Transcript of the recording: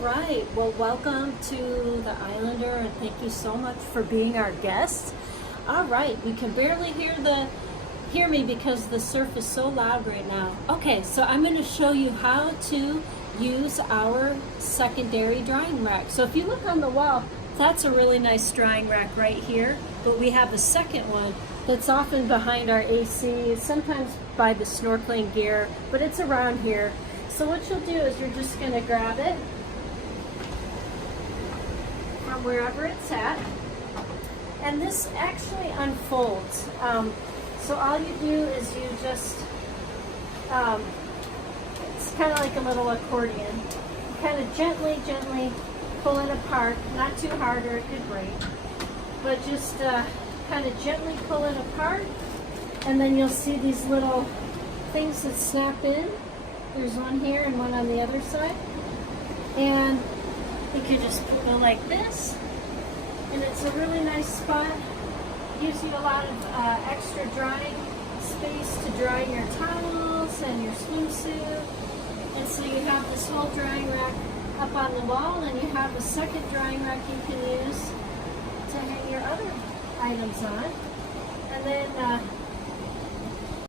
Right. Well, welcome to the Islander, and thank you so much for being our guest. All right, we can barely hear me because the surf is so loud right now. Okay, so I'm going to show you how to use our secondary drying rack. So if you look on the wall, that's a really nice drying rack right here, but we have a second one that's often behind our AC, sometimes by the snorkeling gear, but it's around here. So what you'll do is you're just going to grab it from wherever it's at, and this actually unfolds. So all you do is you just, it's kind of like a little accordion. You kind of gently pull it apart, not too hard or it could break, but just kind of gently pull it apart, and then you'll see these little things that snap in. There's one here and one on the other side, and you can just go like this, and it's a really nice spot. Gives you a lot of extra drying space to dry your towels and your swimsuit. And so you have this whole drying rack up on the wall, and you have a second drying rack you can use to hang your other items on. And then